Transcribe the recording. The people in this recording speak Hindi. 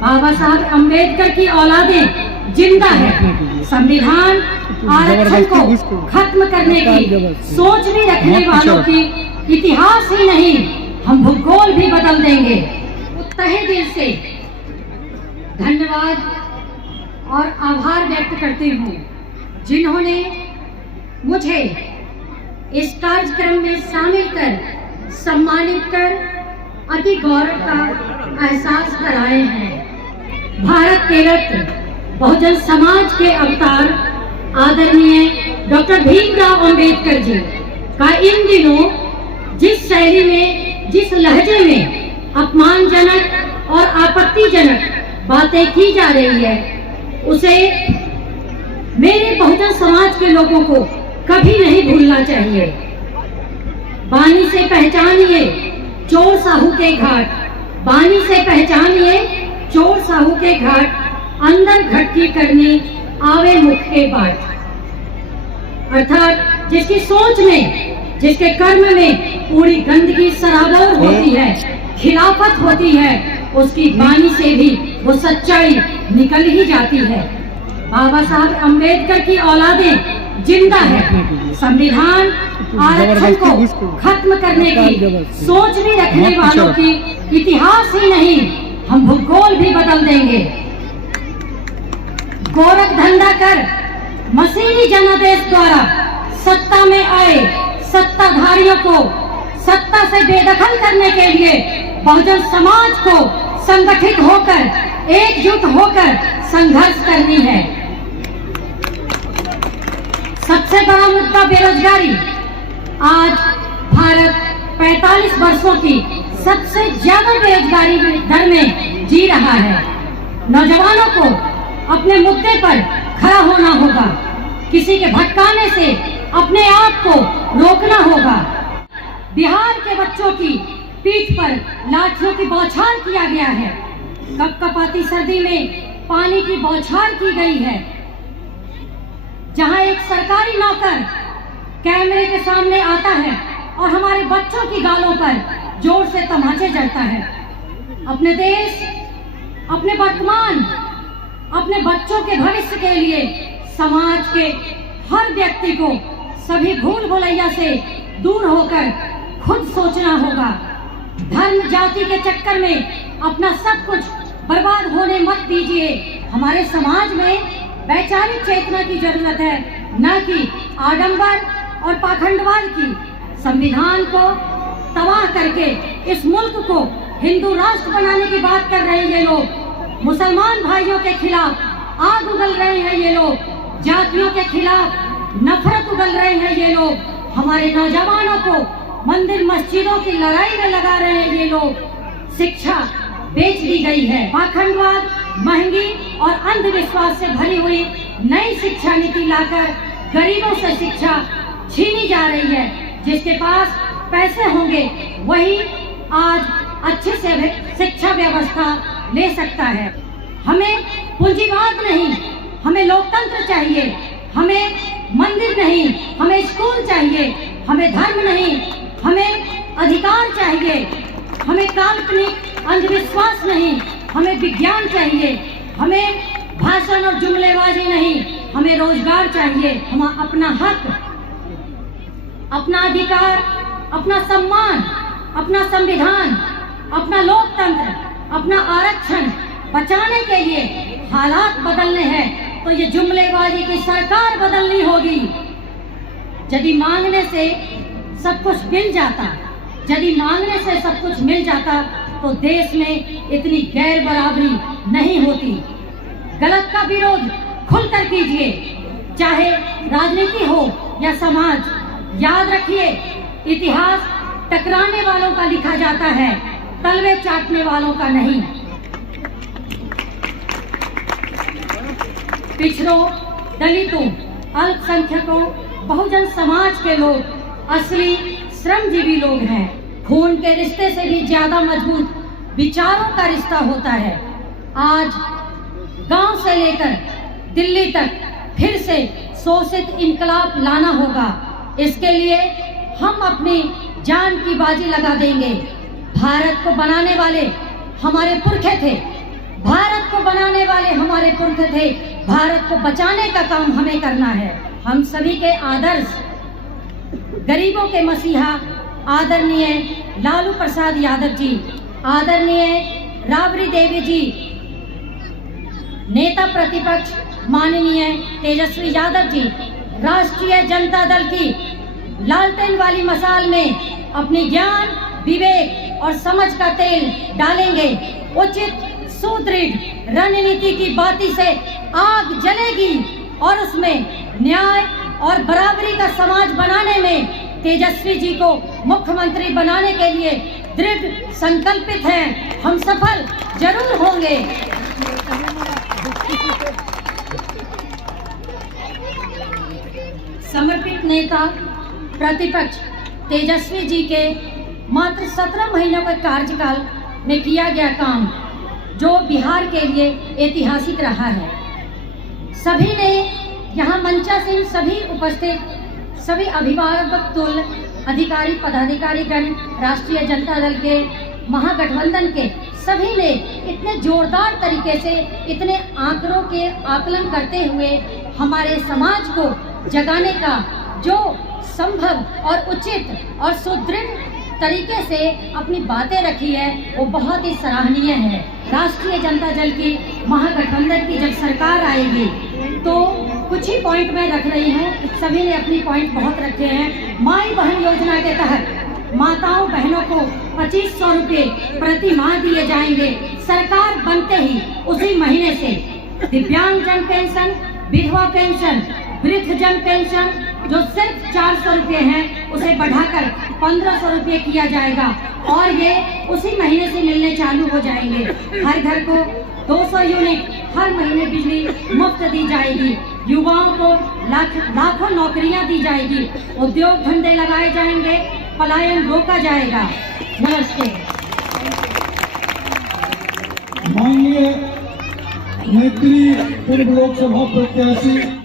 बाबा साहब अम्बेडकर की औलादें जिंदा है। संविधान आरक्षण को खत्म करने की सोच भी रखने वालों की इतिहास ही नहीं, हम भूगोल भी बदल देंगे। तहे दिल से धन्यवाद और आभार व्यक्त करती हूँ जिन्होंने मुझे इस कार्यक्रम में शामिल कर सम्मानित कर अति गौरव का एहसास कराए हैं। भारत के रत्न बहुजन समाज के अवतार आदरणीय डॉक्टर भीमराव अंबेडकर जी का इन दिनों जिस शैली में, जिस लहजे में अपमानजनक और आपत्तिजनक बातें की जा रही है, उसे मेरे बहुजन समाज के लोगों को कभी नहीं भूलना चाहिए। बानी से पहचानिए चोर साहू के घाट, बानी से पहचानिए चोर साहू के घाट, अंदर घटकी करनी आवे मुख के बाट। अर्थात जिसकी सोच में, जिसके कर्म में पूरी गंदगी सराबोर होती है, खिलाफत होती है, उसकी बानी से भी वो सच्चाई निकल ही जाती है। बाबा साहब अम्बेडकर की औलादें जिंदा है। संविधान आरक्षण को खत्म करने की सोच भी रखने वालों की इतिहास ही नहीं, हम भूगोल भी बदल देंगे। गोरख धंधा कर मशीनी जनादेश द्वारा सत्ता में आए सत्ताधारियों को सत्ता से बेदखल करने के लिए बहुजन समाज को संगठित होकर, एकजुट होकर संघर्ष करनी है। सबसे बड़ा मुद्दा बेरोजगारी। आज भारत 45 वर्षों की सबसे ज्यादा बेरोजगारी दर में जी रहा है। नौजवानों को अपने मुद्दे पर खड़ा होना होगा, किसी के भटकाने से अपने आप को रोकना होगा। बिहार के बच्चों की पीठ पर लाठियों की बौछार किया गया है, कपकपाती सर्दी में पानी की बौछार की गई है। जहां एक सरकारी नौकर कैमरे के सामने आता है और हमारे बच्चों की गालों पर जोर से तमाचे जड़ता है। अपने देश, अपने वर्तमान, अपने बच्चों के भविष्य के लिए समाज के हर व्यक्ति को सभी भूल भुलैया से दूर होकर खुद सोचना होगा। धर्म जाति के चक्कर में अपना सब कुछ बर्बाद होने मत दीजिए। हमारे समाज में वैचारिक चेतना की जरूरत है, न कि आडंबर और पाखंडवाद की। संविधान को तबाह करके इस मुल्क को हिंदू राष्ट्र बनाने की बात कर रहे हैं ये लोग। मुसलमान भाइयों के खिलाफ आग उगल रहे हैं ये लोग, जातियों के खिलाफ नफरत उगल रहे हैं ये लोग। हमारे नौजवानों को मंदिर मस्जिदों की लड़ाई में लगा रहे हैं ये लोग। शिक्षा बेच दी गई है। पाखंडवाद, महंगी और अंधविश्वास से भरी हुई नई शिक्षा नीति लाकर गरीबों से शिक्षा छीनी जा रही है। जिसके पास पैसे होंगे वही आज अच्छे से शिक्षा व्यवस्था ले सकता है। हमें पूंजीवाद नहीं, हमें लोकतंत्र चाहिए। हमें मंदिर नहीं, हमें स्कूल चाहिए। हमें धर्म नहीं, हमें अधिकार चाहिए। हमें काल्पनिक अंधविश्वास नहीं, हमें विज्ञान चाहिए। हमें भाषण और जुमलेबाजी नहीं, हमें रोजगार चाहिए। हम अपना हक, अपना अधिकार, अपना सम्मान, अपना संविधान, अपना लोकतंत्र, अपना आरक्षण बचाने के लिए हालात बदलने हैं तो ये जुमलेबाजी की सरकार बदलनी होगी। यदि मांगने से सब कुछ मिल जाता, यदि मांगने से सब कुछ मिल जाता तो देश में इतनी गैर बराबरी नहीं होती। गलत का विरोध खुलकर कीजिए, चाहे राजनीति हो या समाज। याद रखिए, इतिहास टकराने वालों का लिखा जाता है, तलवे चाटने वालों का नहीं। पिछड़ों, दलितों, अल्पसंख्यकों, बहुजन समाज के लोग असली श्रमजीवी लोग हैं। खून के रिश्ते से भी ज्यादा मजबूत विचारों का रिश्ता होता है। आज गांव से लेकर दिल्ली तक फिर से शोषित इनकलाब लाना होगा। इसके लिए हम अपनी जान की बाजी लगा देंगे। भारत को बनाने वाले हमारे पुरखे थे, भारत को बनाने वाले हमारे पुरख थे, भारत को बचाने का काम हमें करना है। हम सभी के आदर्श, गरीबों के मसीहा आदरणीय लालू प्रसाद यादव जी, आदरणीय राबड़ी देवी जी, नेता प्रतिपक्ष माननीय तेजस्वी यादव जी, राष्ट्रीय जनता दल की लालटेन वाली मसाल में अपनी ज्ञान, विवेक और समझ का तेल डालेंगे। उचित सुदृढ़ रणनीति की बाती से आग जलेगी और उसमें न्याय और बराबरी का समाज बनाने में तेजस्वी जी को मुख्यमंत्री बनाने के लिए दृढ़ संकल्पित हैं। हम सफल जरूर होंगे। समर्पित नेता प्रतिपक्ष तेजस्वी जी के मात्र 17 महीनों के कार्यकाल में किया गया काम जो बिहार के लिए ऐतिहासिक रहा है। सभी ने यहाँ मंचासीन सभी उपस्थित सभी अभिभावक तुल्य अधिकारी पदाधिकारीगण, राष्ट्रीय जनता दल के, महागठबंधन के सभी ने इतने जोरदार तरीके से इतने आंकड़ों के आकलन करते हुए हमारे समाज को जगाने का जो संभव और उचित और सुदृढ़ तरीके से अपनी बातें रखी है वो बहुत ही सराहनीय है। राष्ट्रीय जनता दल की महागठबंधन की जब सरकार आएगी तो कुछ ही पॉइंट मैं रख रही हूँ, सभी ने अपनी पॉइंट बहुत रखे हैं। माई बहन योजना के तहत माताओं बहनों को 2500 रुपये प्रति माह दिए जाएंगे सरकार बनते ही उसी महीने से। दिव्यांगजन पेंशन, विधवा पेंशन, वृद्धजन पेंशन जो सिर्फ 400 रुपये हैं उसे बढ़ाकर 1500 रुपये किया जाएगा और ये उसी महीने से मिलने चालू हो जाएंगे। हर घर को 200 यूनिट हर महीने बिजली मुफ्त दी जाएगी। युवाओं को लाखों नौकरियां दी जाएगी। उद्योग धंधे लगाए जाएंगे, पलायन रोका जाएगा। नमस्ते। माननीय नेत्री पूर्व लोकसभा प्रत्याशी